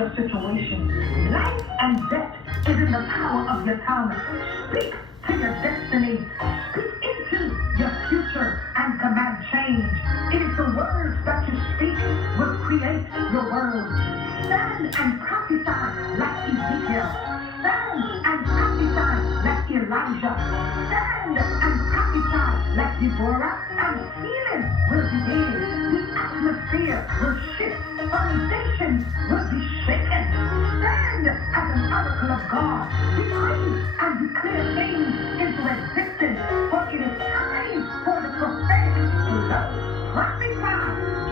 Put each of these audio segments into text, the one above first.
your situation. Life and death is in the power of your tongue. Speak to your destiny. Speak into your future and command change. It is the words that you speak will create your world. Stand and prophesy like Ezekiel. Stand and prophesy like Elijah. Stand and prophesy like Deborah, and healing will begin. The atmosphere will shift. Foundations will be shaken. Stand as an oracle of God. Decree and declare things into existence. For it is time for the prophetic to love. Prophesy,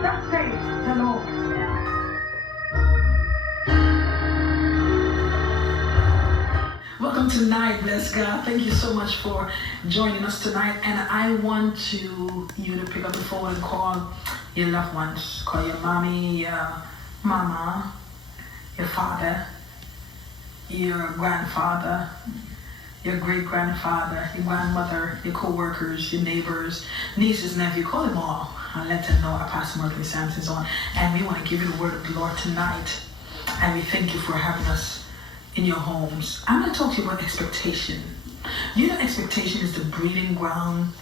thus says the Lord. Welcome tonight, bless God. Thank you so much for joining us tonight. And I want you to pick up the phone and call your loved ones. Call your mommy, your mama, your father, your grandfather, your great-grandfather, your grandmother, your co-workers, your neighbors, nieces, nephews. Call them all and let them know our Pastor Murthlene Sampson's on. And we want to give you the word of the Lord tonight. And we thank you for having us in your homes. I'm going to talk to you about expectation. You know, expectation is the breeding ground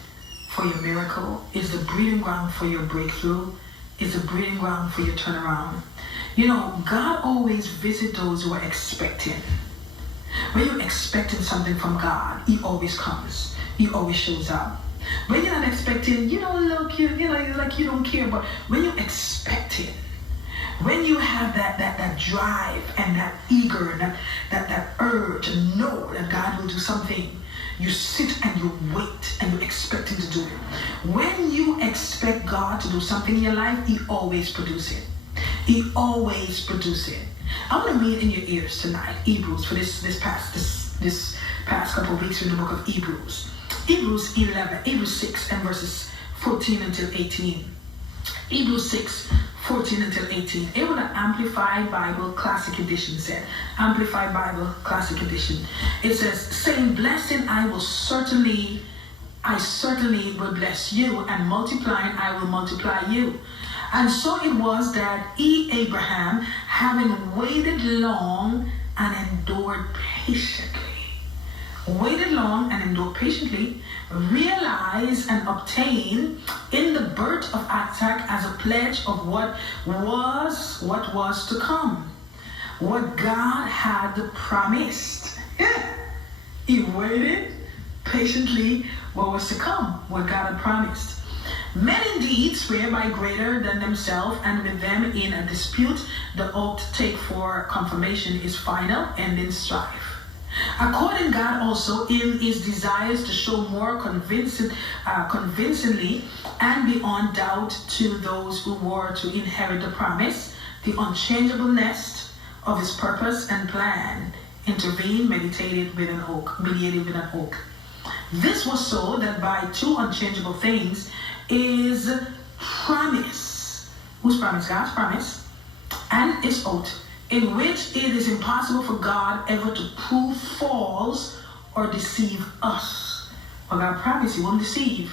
for your miracle, is the breeding ground for your breakthrough, is the breeding ground for your turnaround. You know, God always visits those who are expecting. When you're expecting something from God, He always comes. He always shows up. When you're not expecting, you don't look, you know, like you don't care, but when you're expecting, when you have that drive and that eager, that urge and know that God will do something, you sit and you wait and you expect Him to do it. When you expect God to do something in your life, He always produces it. He always produces it. I want to read in your ears tonight, Hebrews, for this past couple of weeks in the book of Hebrews. Hebrews 6 and verses 14 until 18. Hebrews 6, 14 until 18. It was an Amplified Bible Classic Edition said. Amplified Bible Classic Edition. It says, saying, blessing I certainly will bless you, and multiplying I will multiply you. And so it was that Abraham, having waited long and endured patiently, realized and obtained in the birth of Isaac as a pledge of what was to come, what God had promised. He waited patiently what was to come, what God had promised. Men indeed swear by greater than themselves, and with them in a dispute, the oath take for confirmation is final, ending strife. According God also in His desires to show more convincingly and beyond doubt to those who were to inherit the promise, the unchangeableness of His purpose and plan, intervened, mediated with an oath. This was so that by two unchangeable things is promise. Whose promise? God's promise. And His oath, in which it is impossible for God ever to prove false or deceive us. But God promised He won't deceive.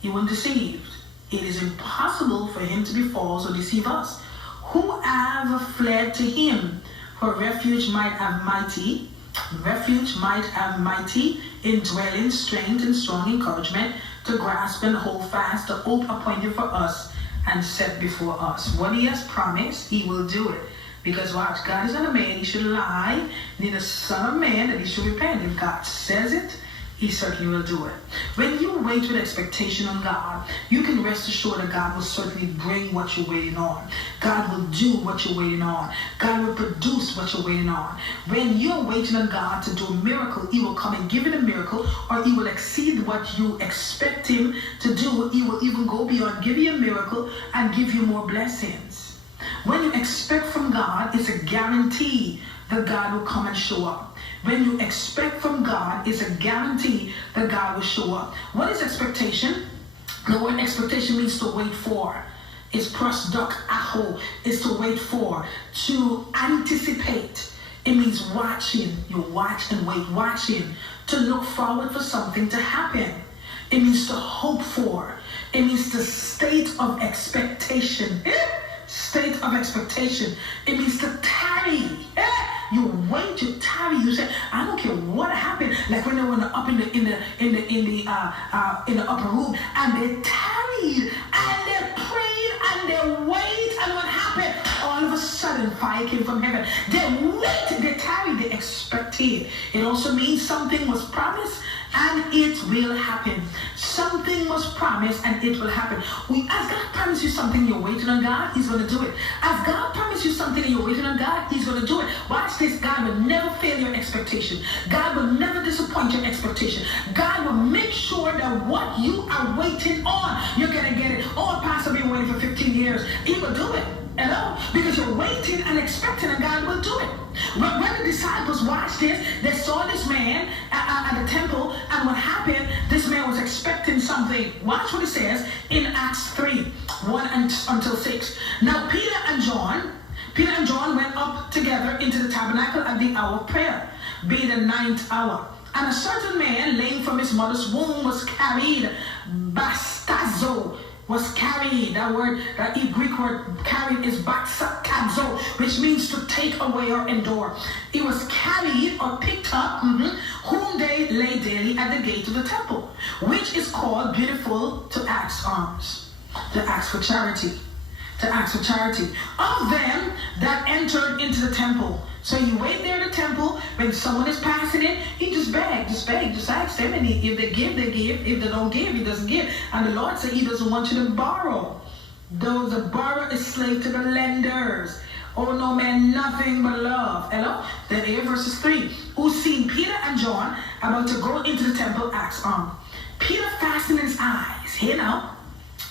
He won't deceive. It is impossible for Him to be false or deceive us, who have fled to Him for refuge might have mighty indwelling strength and strong encouragement to grasp and hold fast the hope appointed for us and set before us. What He has promised, He will do it. Because watch, God is not a man, He should lie, neither son of man that He should repent. If God says it, He certainly will do it. When you wait with expectation on God, you can rest assured that God will certainly bring what you're waiting on. God will do what you're waiting on. God will produce what you're waiting on. When you're waiting on God to do a miracle, He will come and give you the miracle, or He will exceed what you expect Him to do. He will even go beyond, give you a miracle, and give you more blessings. When you expect from God, it's a guarantee that God will come and show up. When you expect from God, it's a guarantee that God will show up. What is expectation? The word expectation means to wait for. It's prosdok aho, is to wait for, to anticipate. It means watching. You watch and wait, watching, to look forward for something to happen. It means to hope for. It means the state of expectation. State of expectation. It means to tarry. you say, I don't care what happened. Like when they were up in the upper room, and they tarried and they prayed and they waited, and what happened? All of a sudden, fire came from heaven. They waited, they tarried, they expected. It also means something was promised and it will happen. Something was promised and it will happen. As God promised you something, you're waiting on God, He's going to do it. As God promised you something and you're waiting on God, He's going to do it. Watch this. God will never fail your expectation. God will never disappoint your expectation. God will make sure that what you are waiting on, you're going to get it. Oh, Pastor, I've been waiting for 15 years. He will do it. Hello? Because you're waiting and expecting, and God will do it. When the disciples watched this, they saw this man at the temple, and what happened, this man was expecting something. Watch what it says in Acts 3, 1 until 6. Now Peter and John went up together into the tabernacle at the hour of prayer, being the 9th hour. And a certain man, lame from his mother's womb, was carried, bastazo, was carried. That Greek word carried is baptizo, which means to take away or endure. It was carried or picked up, whom they lay daily at the gate of the temple, which is called Beautiful, to ask alms, to ask for charity, to ask for charity. Of them that entered into the temple. So you wait there in the temple. When someone is passing it, he just beg, just ask them. And if they give, they give. If they don't give, he doesn't give. And the Lord said He doesn't want you to borrow. Though the borrower is slave to the lenders. Oh no man, nothing but love. Hello? Then here, verses 3. Who seen Peter and John about to go into the temple, asked Peter fastened his eyes. Here now.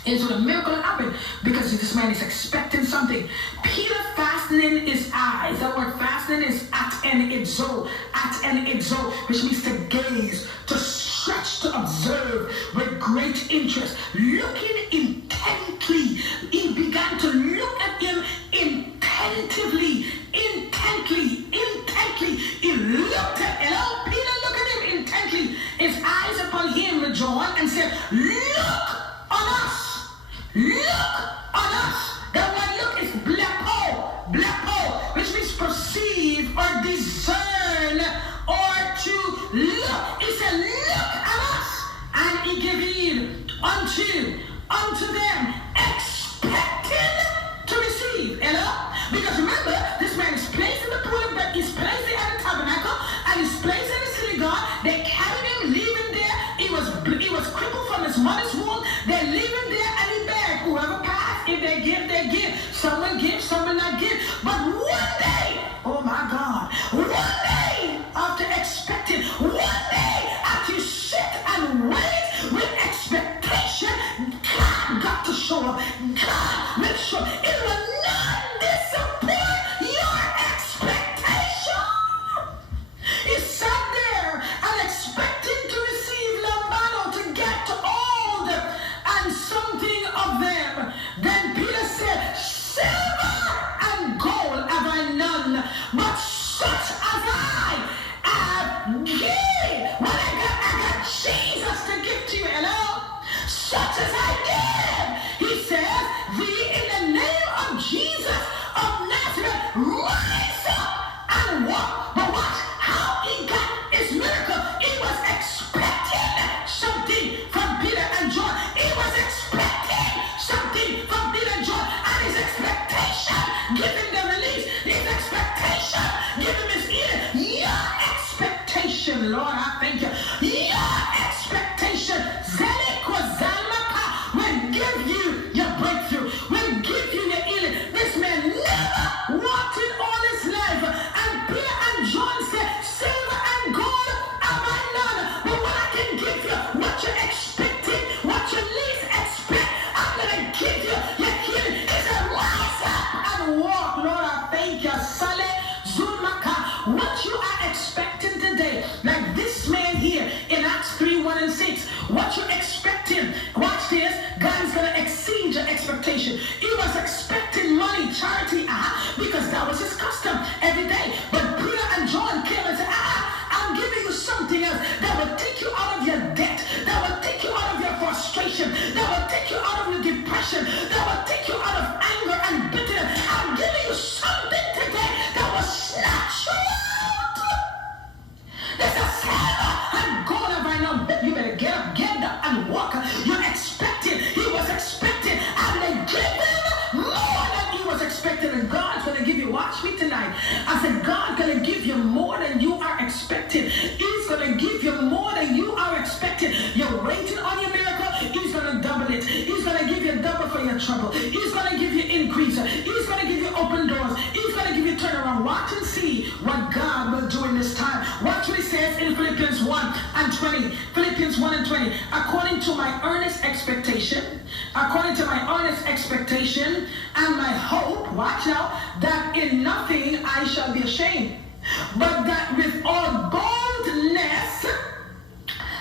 And so the miracle happened because this man is expecting something. Peter fastening his eyes. That word fastening is at an exo, which means to gaze, to stretch, to observe with great interest. Looking intently. He began to look at him intently. He looked at, hello, Peter looked at him intently. His eyes upon him, John, and said, look on us. Look on us. That word look is blepo, which means perceive or discern or to look. He said, look at us. And He gave heed unto them, expecting to receive. Hello? Because remember, this man is placed in the pool of blood, he's placed at the tabernacle, and he's placed in the synagogue. They carried him, leaving there. He was crippled from his mother's womb. They leave him there, and he begged. Whoever passed, if they give, they give. Some will give, some will not give. But one day, oh my God, one day after expecting, one day after you sit and wait with expectation, God got to show up. God will show up. It will not disappoint your expectation. He sat there and expecting to receive lambano, to get old, and something of them. Then Peter said, silver and gold have I none, but such as I have give. When I got Jesus to give to you, hello? Such as I give. He says, thee in the name of Jesus of Nazareth, rise up and walk. But watch how he got his miracle. He was expecting something from Peter and John. He was expecting something from Peter and John. And his expectation give him the release. His expectation give him his healing. Your expectation, Lord, I thank you. Your expectation, will give you your breakthrough, will give you your healing. This man never wanted all his life. And Peter and John said, silver and gold have I none, but what I can give you, what you're expecting, what you least expect, I'm going to give you your healing. He said, rise up and walk. Lord, I thank you. Sale Zumaka, what you are expecting today, like this man here in Acts 3, 1 and 6, what you're expecting, watch this, God is going to exceed your expectation. He was expecting money, charity, because that was his custom every day. But Peter and John came and said, I'm giving you something else that will take you out of your debt, that will take you out of your frustration, that will take you out of your depression, that will take you out of anger and bitterness. I'm giving you something today that will snatch you out. me tonight. I said, God gonna give you more than you are expecting. He's gonna give you more than you are expecting. You're waiting on your miracle. He's gonna double it. He's gonna give you double for your trouble. He's gonna give you increase. He's gonna give you open doors. He's gonna give you turnaround. Watch and see what God will do in this time. Watch what he says in Philippians 1:20. Philippians 1:20. According to my earnest expectation and my hope, watch now, that in nothing I shall be ashamed, but that with all boldness,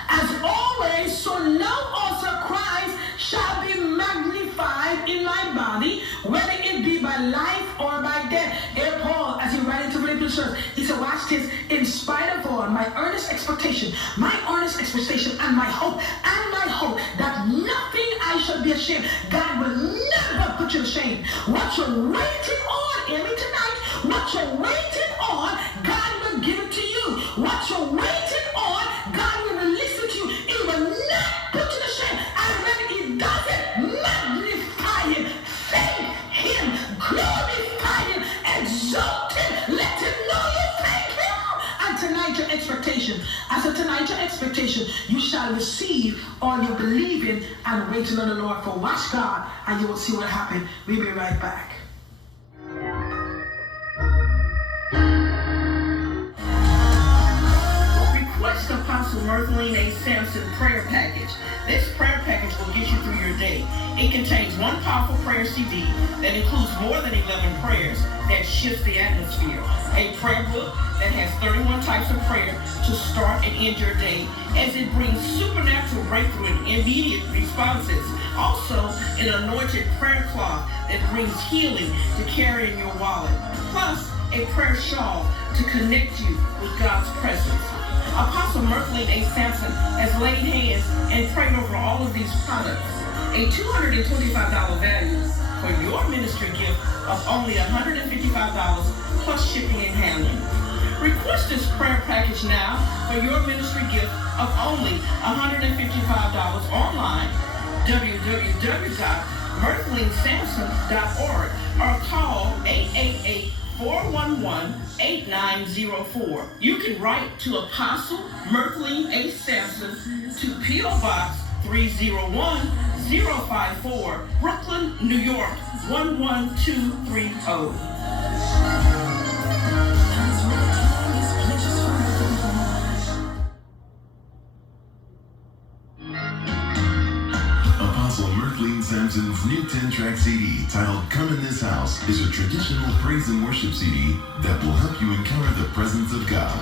as always, so now also Christ shall be magnified in my body, whether it be by life or by death. Here Paul, as he writes to Philippians church, he said, watch this, in spite of all my earnest expectation and my hope that nothing I shall be ashamed. God will never put you to shame. What you're waiting on, hear me tonight, what you're waiting on, God will give it to you. What you're waiting on, God will release it to you. He will not put you to shame. And when he does it, magnify him, thank him, glorify him, exalt him, let him know you thank him. And tonight your expectation, I said tonight your expectation, you shall receive all your believing and waiting on the Lord for. Watch God and you will see what happened. We'll be right back. Request Apostle Murthlene A. Sampson prayer package. This prayer package will get you through your day. It contains one powerful prayer CD that includes more than 11 prayers that shifts the atmosphere. A prayer book that has 31 types of prayer to start and end your day, as it brings supernatural breakthrough and immediate responses. Also, an anointed prayer cloth that brings healing to carry in your wallet. Plus, a prayer shawl to connect you with God's presence. Apostle Murthlene A. Sampson has laid hands and prayed over all of these products. A $225 value for your ministry gift of only $155 plus shipping and handling. Request this prayer package now for your ministry gift of only $155 online, www.murthlenesampson.org, or call 888-411-8904. You can write to Apostle Murthlene A. Sampson to P.O. Box 301-054, Brooklyn, New York 11230. Apostle Murthlene Sampson's new 10-track CD titled Come in This House is a traditional praise and worship CD that will help you encounter the presence of God.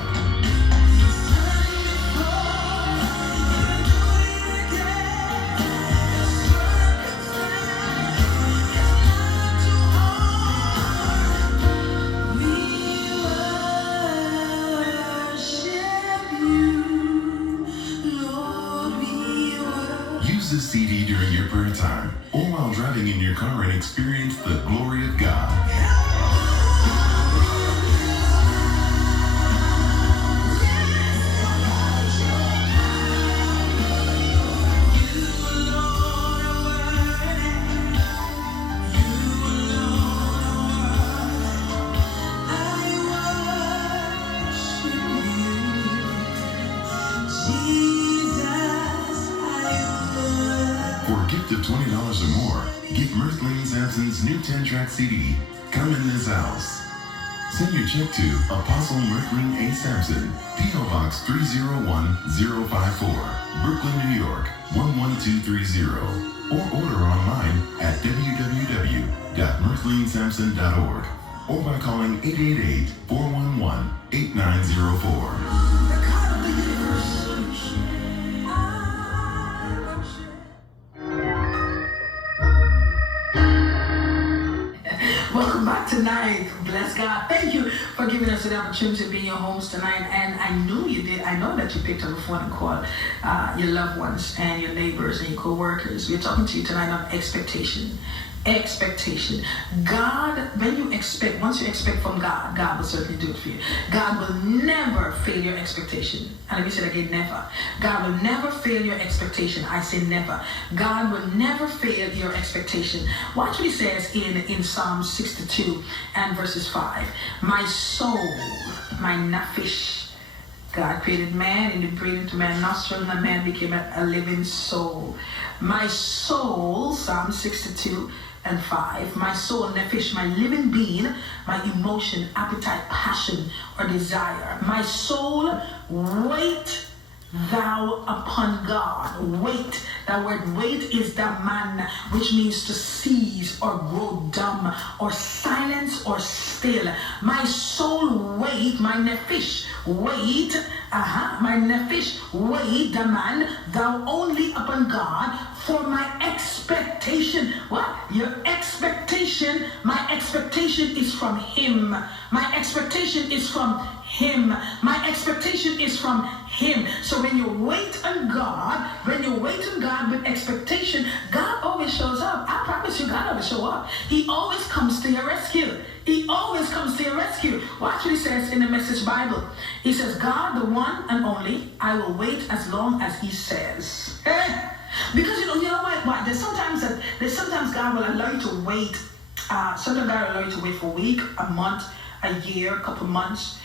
This CD during your prayer time or while driving in your car and experience the glory of God. For a gift of $20 or more, get Murthlene Sampson's new 10-track CD, Come in This House. Send your check to Apostle Murthlene A. Sampson, P.O. Box 301-054, Brooklyn, New York 11230, or order online at www.murthlenesampson.org or by calling 888-411-8904. Welcome back tonight. Bless God. Thank you for giving us the opportunity to be in your homes tonight. And I knew you did. I know that you picked up the phone and called your loved ones and your neighbors and your co-workers. We're talking to you tonight on expectation. Expectation. God, when you expect, once you expect from God, God will certainly do it for you. God will never fail your expectation. And let me say it again, never. God will never fail your expectation. I say never. God will never fail your expectation. Watch what he says in Psalm 62 and verses 5. My soul, my nafish. God created man and he breathed into man's nostrils and man became a living soul. My soul, Psalm 62 and 5, my soul, nephesh, my living being, my emotion, appetite, passion, or desire. My soul, wait thou upon God. Wait. That word wait is the man, which means to cease or grow dumb or silence or still. My soul wait, my nephesh, wait, my nephesh, wait, the man, thou only upon God for my expectation. What? Your expectation, my expectation is from him. My expectation is from him. My expectation is from him. So when you wait on God, with expectation, God always shows up. I promise you, God always shows up. He always comes to your rescue. He always comes to your rescue. Watch what he says in the Message Bible. He says, God, the one and only, I will wait as long as he says. Because you know what? There's sometimes God will allow you to wait. Sometimes God will allow you to wait for a week, a month, a year, a couple months.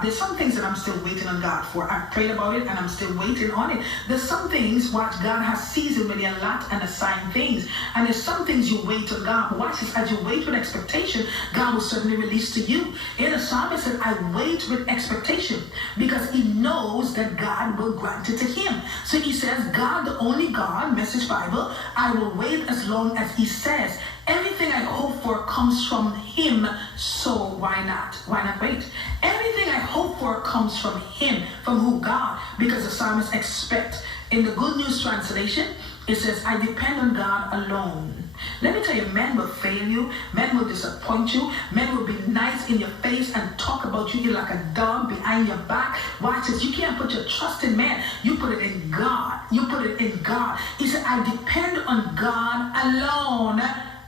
There's some things that I'm still waiting on God for. I've prayed about it and I'm still waiting on it. There's some things what God has seasoned with a lot and assigned things. And there's some things you wait on God. But watch this, as you wait with expectation, God will certainly release to you. In the psalmist said, I wait with expectation because he knows that God will grant it to him. So he says, God, the only God, Message Bible, I will wait as long as he says. Everything I hope for comes from him, so why not? Why not wait? Everything I hope for comes from him. From who? God. Because the psalmist expect. In the Good News Translation, it says, I depend on God alone. Let me tell you, men will fail you. Men will disappoint you. Men will be nice in your face and talk about you like a dog behind your back. Watch this. You can't put your trust in man. You put it in God. You put it in God. He said, I depend on God alone.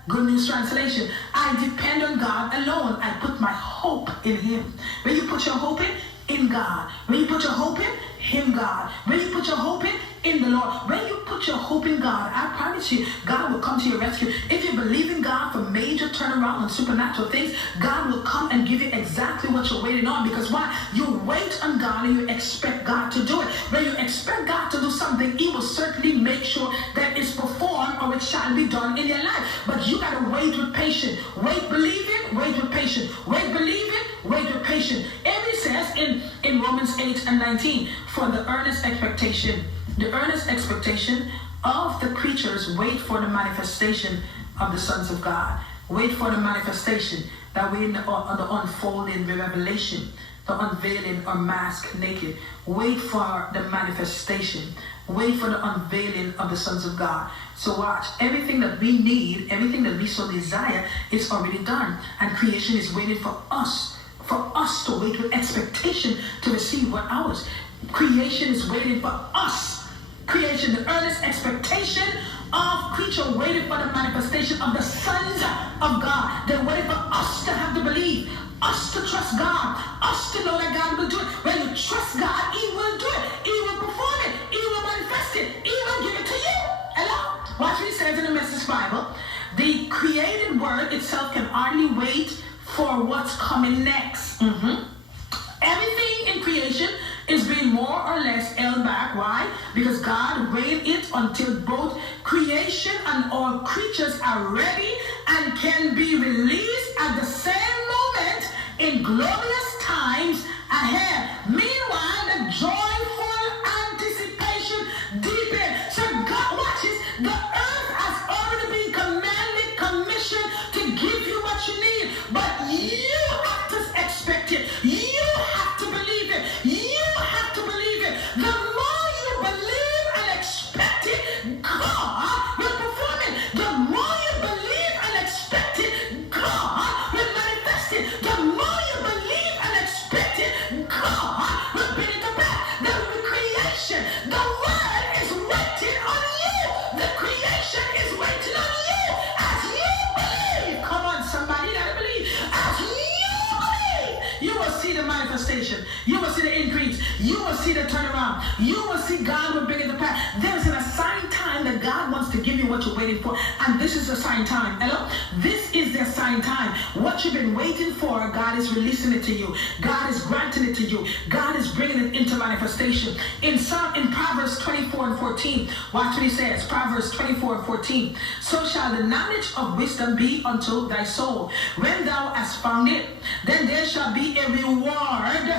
Good News Translation. I depend on God alone. I put my hope in him. When you put your hope in God. When you put your hope in him, God. When you put your hope in the Lord. When you put your hope in God, I promise you, God will come to your rescue. If you believe in God for major turnaround and supernatural things, God will come and give you exactly what you're waiting on. Because why? You wait on God and you expect God to do it. When you expect God to do something, he will certainly make sure that it's performed or it shall be done in your life. But you got to wait with patience. Wait, believe it, wait with patience. Wait, believe it, wait with patience. And it says in Romans 8 and 19, for the earnest expectation of the creatures wait for the manifestation of the sons of God. Wait for the manifestation, that way the unfolding, the revelation, the unveiling or mask naked. Wait for the manifestation. Wait for the unveiling of the sons of God. So watch, everything that we need, everything that we so desire is already done. And creation is waiting for us to wait with expectation to receive what ours. Creation is waiting for us. Creation, the earnest expectation of creature waiting for the manifestation of the sons of God. They're waiting for us to have to believe, us to trust God, us to know that God will do it. When you trust God, he will do it. He will perform it. He will manifest it. He will give it to you. Hello? Watch what he says in the Message Bible. The created word itself can hardly wait for what's coming next. Everything in creation is being more or less held back. Why? Because God reigned it until both creation and all creatures are ready and can be released at the same moment in glorious times ahead. Meanwhile, the joyful anticipation deepens. So God watches. The earth has already been commissioned to give you what you need, but you have to expect it. You have to believe it. You have to believe it. The more you believe and expect it, God will perform it. The more you believe and expect it, God will manifest it. The more you believe and expect it, God will bring it to pass. That we create the manifestation. You will see the increase. You will see the turnaround. You will see God will bring it to pass. There's an assigned time that God wants to give you what you're waiting for. And this is the assigned time. Hello? This is the assigned time. What you've been waiting for, God is releasing it to you. God is granting it to you. God is bringing it into manifestation. In Proverbs 24:14, watch what he says. Proverbs 24:14. So shall the knowledge of wisdom be unto thy soul. When thou hast found it, then there shall be a reward.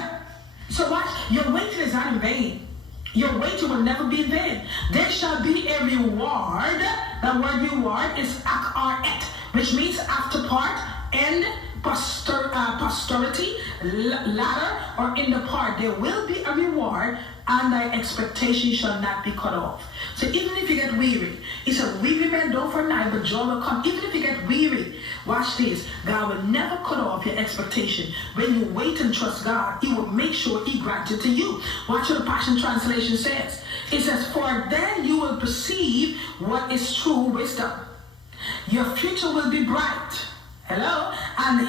So watch, your waiting is not in vain. Your waiting will never be in vain. There shall be a reward. The word reward is akaret, which means after part and posterity, ladder, or in the part. There will be a reward, and thy expectation shall not be cut off. So even if you get weary, it's a weary man don't for night, but joy will come. Even if you get weary, watch this. God will never cut off your expectation. When you wait and trust God, he will make sure he grants it to you. Watch what the Passion Translation says. It says, for then you will perceive what is true wisdom. Your future will be bright. Hello? And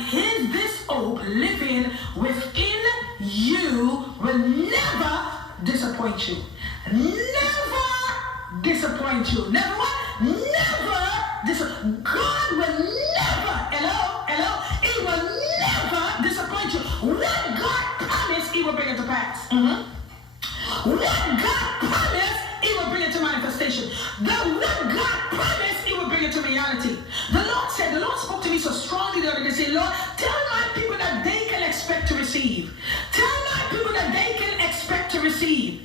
this hope living within you will never disappoint you. Never disappoint you. Never what? Never disappoint. God will never, hello? He will never disappoint you. What God promised, he will bring it to pass. What God promised, he will bring it to manifestation. What God promised, he will bring it to reality. The Lord spoke to me so strongly the other day. Say, Lord, tell my people that they can expect to receive. Tell my people that they can expect to receive.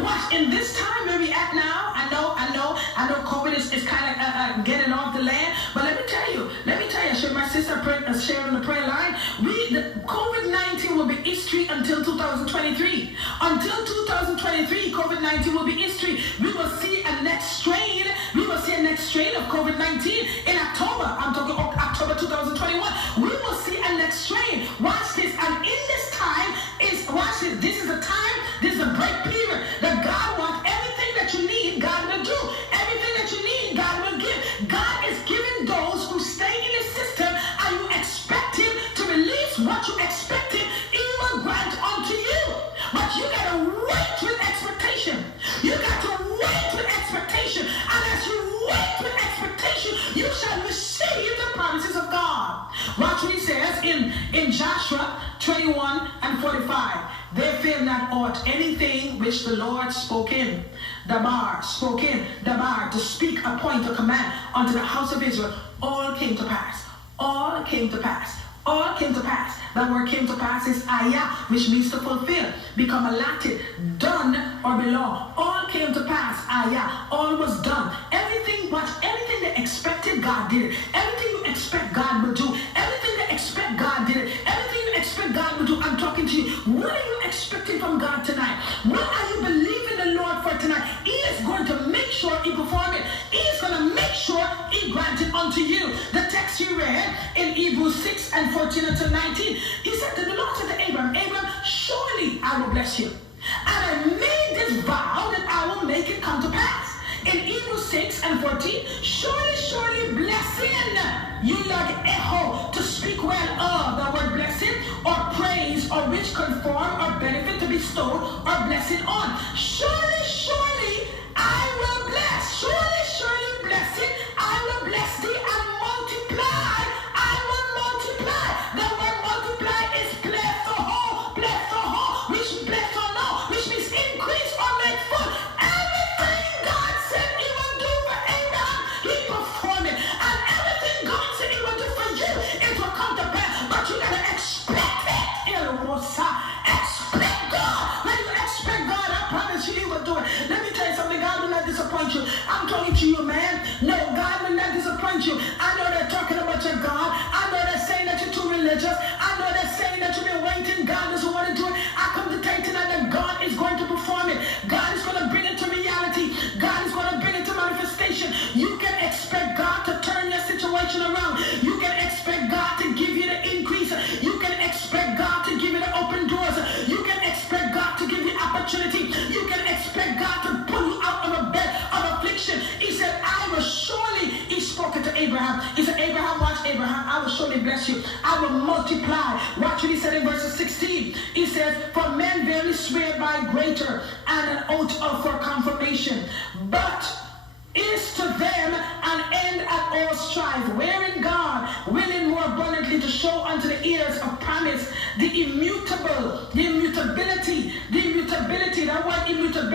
Watch, in this time where we at now, I know COVID is kind of getting off the land, but let me tell you, should my sister share on the prayer line, COVID-19 will be history until 2023. Until 2023, COVID-19 will be history. We will see a next strain. We will see a next strain of COVID-19 in October. I'm talking October 2021. We will see a next strain. Watch this. And in this time watch this. This is a time, this is a break period that God wants everything that you need, God will do. Everything that you need, God will give. God is giving those who stay in the system and you expect him to release what you expect him, he will grant unto you. But you got to wait with expectation. You got to wait with expectation. And as you wait with expectation, you shall receive the promises of God. Watch what he says in Joshua 21:45. They fear not aught anything which the Lord spoke in the bar, to speak, appoint, or command unto the house of Israel. All came to pass. All came to pass. All came to pass. That word came to pass is ayah, which means to fulfill, become a Latin, done or belong. All came to pass, ayah. All was done. Everything they expected, God did it. Everything you expect, God will do. Everything they expect, God did it. Everything you expect, God will do. I'm talking to you. What are you expecting from God tonight? What are you believing the Lord for tonight? He is going to make sure he perform it. He is going to make sure he grant it unto you. The text you read in Hebrews 6:14-19, he said that the Lord said to Abram, surely I will bless you. And I made this vow that I will make it come to pass. In Hebrews 6:14, surely blessing, you like echo, to speak well of. The word blessing, or praise, or which conform, or benefit to bestow, or blessing on. Surely I will bless. Surely blessing, I will bless thee and multiply. I will multiply. The word multiply is bless the whole, which bless or no, which means increase or make full. Everything God said he will do for Abraham, he performed it. And everything God said he will do for you, it will come to pass. But you gotta expect it. Expect God. When you expect God, I promise you he will do it. Let me tell you something, God will not disappoint you. I'm talking to you, man. No, God will not disappoint you. I know they're talking about your God. I know they're saying that you're too religious. I know they're saying that you've been waiting. God doesn't want to do it. I come to tell you tonight that God is going to perform it. God is going to bring it to reality. God is going to bring it to manifestation. You can expect God to turn your situation around. You can expect God to give you the increase. You can expect God to give you the open doors. You can expect God to give you opportunity. You can expect God to pull you out of a bed of affliction. He said, I will surely, he spoke it to Abraham. He said, Abraham, watch Abraham, I I will surely bless you. I will multiply. Watch what he said in verse 16. He says, for men verily swear by greater, and an oath of for confirmation. But is to them an end at all strife, wherein God, willing more abundantly to show unto the heirs of promise the immutability, that word immutability,